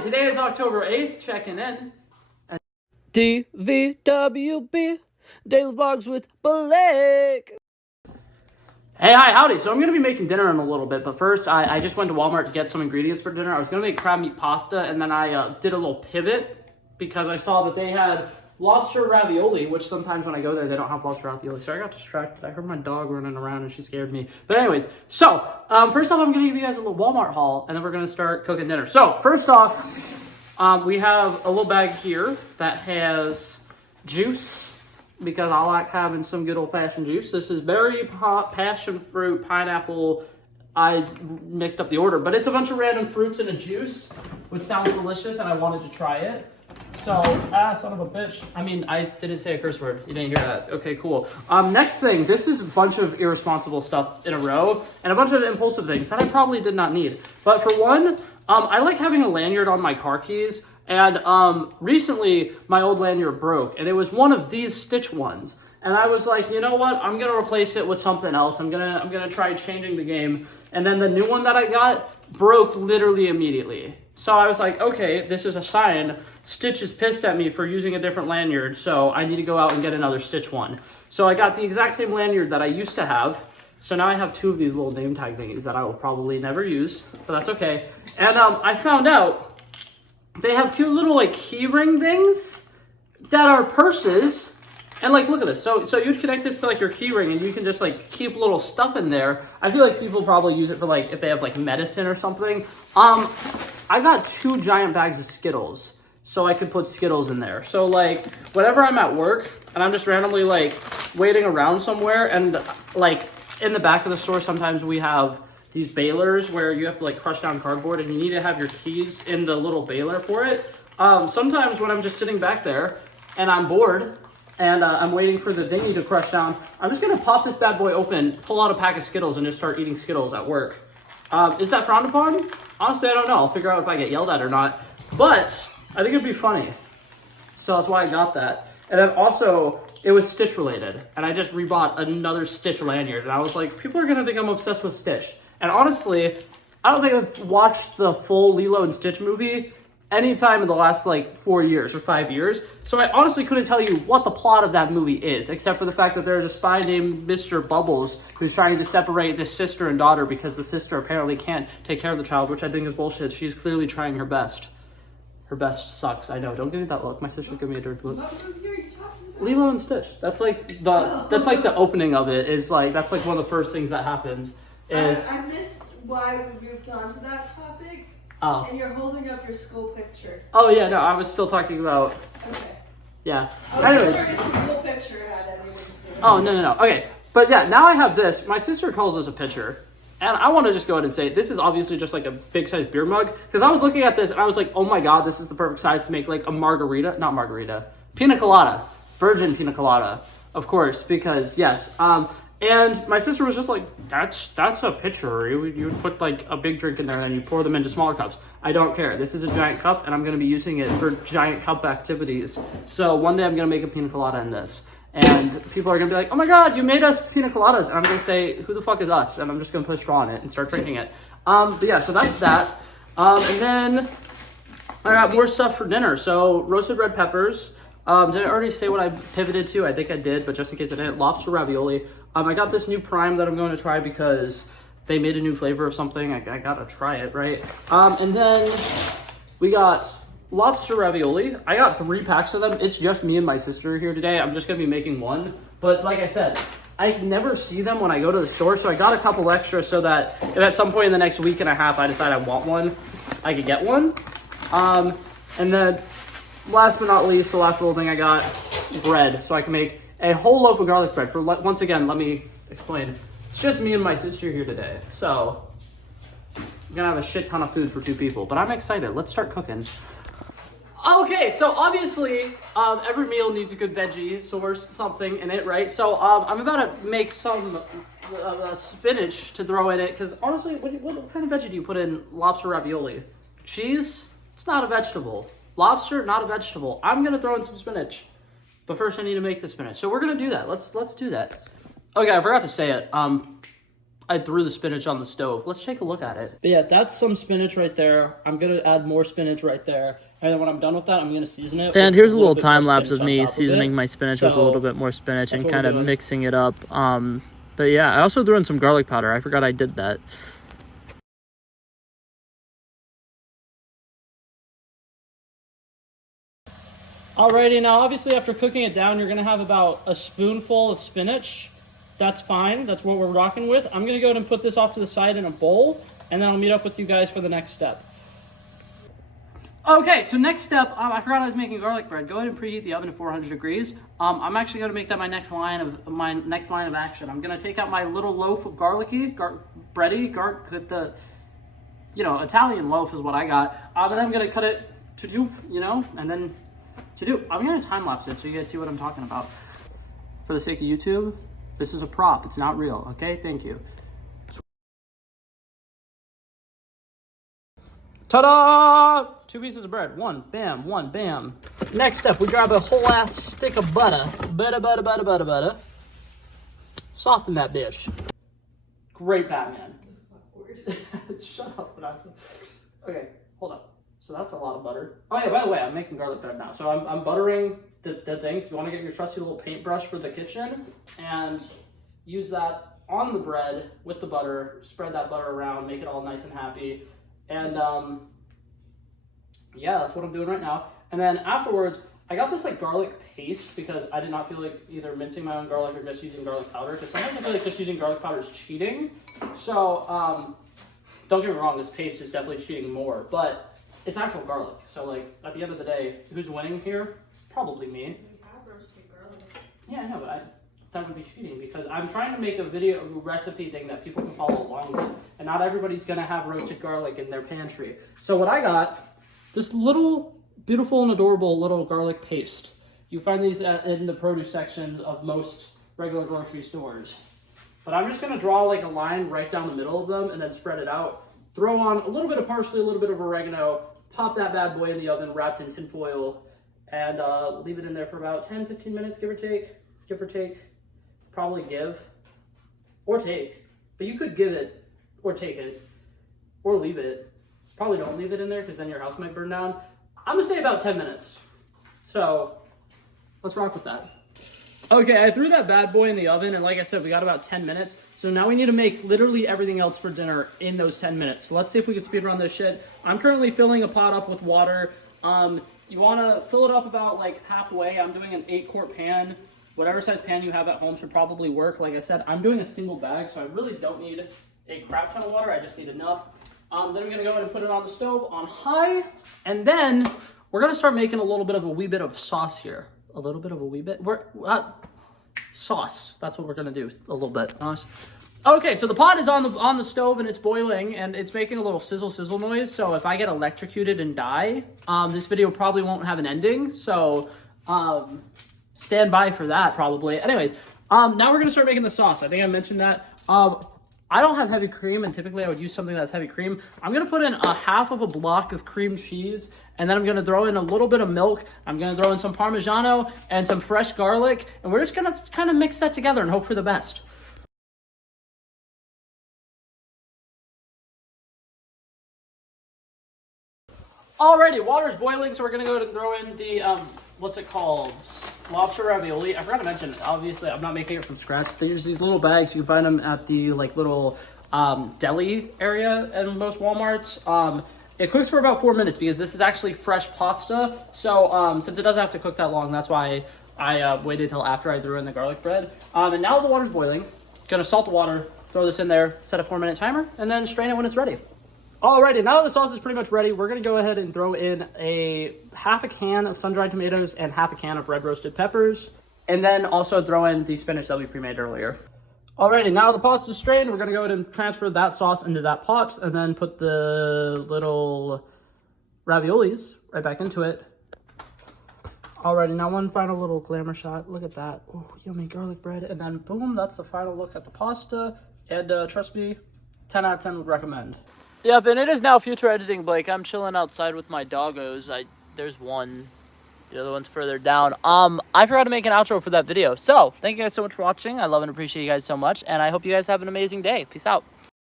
howdy, today is October 8th, checking in. DVWB, Daily Vlogs with Blake. Hey, hi, howdy. So I'm going to be making dinner in a little bit, but first I just went to Walmart to get some ingredients for dinner. I was going to make crab meat pasta, and then I did a little pivot because I saw that they had lobster ravioli, which sometimes when I go there, they don't have lobster ravioli. So I got distracted. I heard my dog running around and she scared me. But anyways, so first off, I'm going to give you guys a little Walmart haul, and then we're going to start cooking dinner. So first off, we have a little bag here that has juice, because I like having some good old-fashioned juice. This is berry, passion fruit, pineapple. I mixed up the order, but it's a bunch of random fruits in a juice, which sounds delicious, and I wanted to try it. So, son of a bitch. I mean, I didn't say a curse word. You didn't hear that. Okay, cool. Next thing, this is a bunch of irresponsible stuff in a row, and a bunch of impulsive things that I probably did not need. But for one, I like having a lanyard on my car keys. And recently, my old lanyard broke, and it was one of these Stitch ones. And I was like, you know what? I'm gonna replace it with something else. I'm gonna try changing the game. And then the new one that I got broke literally immediately. So I was like, okay, this is a sign. Stitch is pissed at me for using a different lanyard, so I need to go out and get another Stitch one. So I got the exact same lanyard that I used to have. So now I have two of these little name tag thingies that I will probably never use, but that's okay. And I found out they have cute little like key ring things that are purses. And like, look at this. So you'd connect this to like your key ring and you can just like keep little stuff in there. I feel like people probably use it for like, if they have like medicine or something. I got 2 giant bags of Skittles so I could put Skittles in there. So like, whenever I'm at work and I'm just randomly like waiting around somewhere, and like in the back of the store, sometimes we have these balers where you have to like crush down cardboard, and you need to have your keys in the little baler for it. Sometimes when I'm just sitting back there and I'm bored and I'm waiting for the dinghy to crush down, I'm just gonna pop this bad boy open, pull out a pack of Skittles, and just start eating Skittles at work. Is that frowned upon? Honestly, I don't know. I'll figure out if I get yelled at or not, but I think it'd be funny. So that's why I got that. And then also, it was Stitch related, and I just rebought another Stitch lanyard, and I was like, people are gonna think I'm obsessed with Stitch. And honestly, I don't think I've watched the full Lilo and Stitch movie anytime in the last like 4 years or 5 years. So I honestly couldn't tell you what the plot of that movie is, except for the fact that there's a spy named Mr. Bubbles who's trying to separate this sister and daughter because the sister apparently can't take care of the child, which I think is bullshit. She's clearly trying her best. Her best sucks, I know. Don't give me that look. My sister gave me a dirty look. What movie are you talking about? Lilo and Stitch. That's like the opening of it. Is like, that's like one of the first things that happens. I missed why we moved on to that topic. Oh. And you're holding up your school picture. Oh yeah, no, I was still talking about. Okay. Yeah. I was Anyways. wondering if the school picture had anything to do. Oh no. Okay, but yeah, now I have this. My sister calls this a pitcher, and I want to just go ahead and say this is obviously just like a big size beer mug, because I was looking at this and I was like, oh my god, this is the perfect size to make like a margarita, not margarita, pina colada, virgin pina colada, of course, because yes. And my sister was just like, that's a pitcher. You would put like a big drink in there and then you pour them into smaller cups. I don't care. This is a giant cup and I'm going to be using it for giant cup activities. So one day I'm going to make a pina colada in this. And people are going to be like, oh my god, you made us pina coladas. And I'm going to say, who the fuck is us? And I'm just going to put a straw in it and start drinking it. But yeah, so that's that. And then I got more stuff for dinner. So roasted red peppers. Did I already say what I pivoted to? I think I did, but just in case I didn't, lobster ravioli. I got this new prime that I'm going to try because they made a new flavor of something. I gotta try it, right? And then we got lobster ravioli. I got 3 packs of them. It's just me and my sister here today. I'm just gonna be making one. But like I said, I never see them when I go to the store, so I got a couple extra so that if at some point in the next week and a half I decide I want one, I could get one. And then last but not least, the last little thing I got, bread, so I can make a whole loaf of garlic bread. For once again, let me explain. It's just me and my sister here today, so I'm gonna have a shit ton of food for 2 people. But I'm excited. Let's start cooking. Okay, so obviously, every meal needs a good veggie source, something in it, right? So I'm about to make some spinach to throw in it, because honestly, what kind of veggie do you put in lobster ravioli? Cheese? It's not a vegetable. Lobster? Not a vegetable. I'm gonna throw in some spinach. But first I need to make the spinach. So we're gonna do that. Let's do that. Okay, I forgot to say it. I threw the spinach on the stove. Let's take a look at it. But yeah, that's some spinach right there. I'm going to add more spinach right there. And then when I'm done with that, I'm going to season it. And here's a little bit time more lapse spinach of on me top of seasoning it. my spinach with a little bit more spinach and what kind we're of doing. mixing it up. But yeah, I also threw in some garlic powder. I forgot I did that. Alrighty, now obviously after cooking it down, you're going to have about a spoonful of spinach. That's fine. That's what we're rocking with. I'm going to go ahead and put this off to the side in a bowl, and then I'll meet up with you guys for the next step. Okay, so next step, I forgot I was making garlic bread. Go ahead and preheat the oven to 400 degrees. I'm actually going to make that my next line of action. I'm going to take out my little loaf of bready, Italian loaf is what I got. And then I'm going to cut it to do, and then to do. I'm going to time lapse it so you guys see what I'm talking about. For the sake of YouTube, this is a prop. It's not real. Okay, thank you. Ta-da! 2 pieces of bread. One, bam, one, bam. Next step, we grab a whole ass stick of butter. Butter. Soften that bitch. Great Batman. Shut up. Okay, hold up. So that's a lot of butter. Oh yeah, by the way, I'm making garlic bread now. So I'm buttering the thing. If you want to get your trusty little paintbrush for the kitchen and use that on the bread with the butter, spread that butter around, make it all nice and happy. And yeah, that's what I'm doing right now. And then afterwards, I got this like garlic paste because I did not feel like either mincing my own garlic or just using garlic powder. Because sometimes I feel like just using garlic powder is cheating. So don't get me wrong, this paste is definitely cheating more, but it's actual garlic. So like at the end of the day, who's winning here? Probably me. Yeah, I know, but that would be cheating because I'm trying to make a recipe thing that people can follow along with, and not everybody's gonna have roasted garlic in their pantry. So what I got, this little beautiful and adorable little garlic paste. You find these in the produce section of most regular grocery stores. But I'm just gonna draw like a line right down the middle of them and then spread it out. Throw on a little bit of parsley, a little bit of oregano, pop that bad boy in the oven wrapped in tin foil, and leave it in there for about 10-15 minutes, give or take. Probably give or take, but you could give it or take it or leave it. Probably don't leave it in there because then your house might burn down. I'm gonna say about 10 minutes. So let's rock with that. Okay, I threw that bad boy in the oven, and like I said, we got about 10 minutes. So now we need to make literally everything else for dinner in those 10 minutes. So let's see if we can speed run this shit. I'm currently filling a pot up with water. You wanna fill it up about like halfway. I'm doing an 8-quart pan. Whatever size pan you have at home should probably work. Like I said, I'm doing a single bag, so I really don't need a crap ton of water. I just need enough. Then we're gonna go ahead and put it on the stove on high, and then we're gonna start making a wee bit of sauce here. A little bit of a wee bit. Sauce. That's what we're gonna do. A little bit. Okay, so the pot is on the stove and it's boiling and it's making a little sizzle noise. So if I get electrocuted and die, this video probably won't have an ending. So stand by for that probably. Anyways, now we're gonna start making the sauce. I think I mentioned that. I don't have heavy cream, and typically I would use something that's heavy cream. I'm gonna put in a half of a block of cream cheese, and then I'm gonna throw in a little bit of milk. I'm gonna throw in some Parmigiano and some fresh garlic, and we're just gonna kind of mix that together and hope for the best. Alrighty, water's boiling, so we're gonna go ahead and throw in the, what's it called? Lobster ravioli. I forgot to mention, obviously, I'm not making it from scratch. There's these little bags. You can find them at the, like, little deli area in most Walmarts. It cooks for about 4 minutes because this is actually fresh pasta. So, since it doesn't have to cook that long, that's why I waited till after I threw in the garlic bread. And now the water's boiling. Gonna salt the water, throw this in there, set a 4-minute timer, and then strain it when it's ready. Alrighty, now that the sauce is pretty much ready, we're gonna go ahead and throw in half a can of sun-dried tomatoes and half a can of red roasted peppers, and then also throw in the spinach that we pre-made earlier. Alrighty, now the pasta's strained, we're gonna go ahead and transfer that sauce into that pot, and then put the little raviolis right back into it. Alrighty, now one final little glamour shot. Look at that. Oh, yummy garlic bread. And then boom, that's the final look at the pasta. And trust me, 10 out of 10 would recommend. Yep, and it is now future editing, Blake. I'm chilling outside with my doggos. There's one The other one's further down. I forgot to make an outro for that video. So, thank you guys so much for watching. I love and appreciate you guys so much. And I hope you guys have an amazing day. Peace out.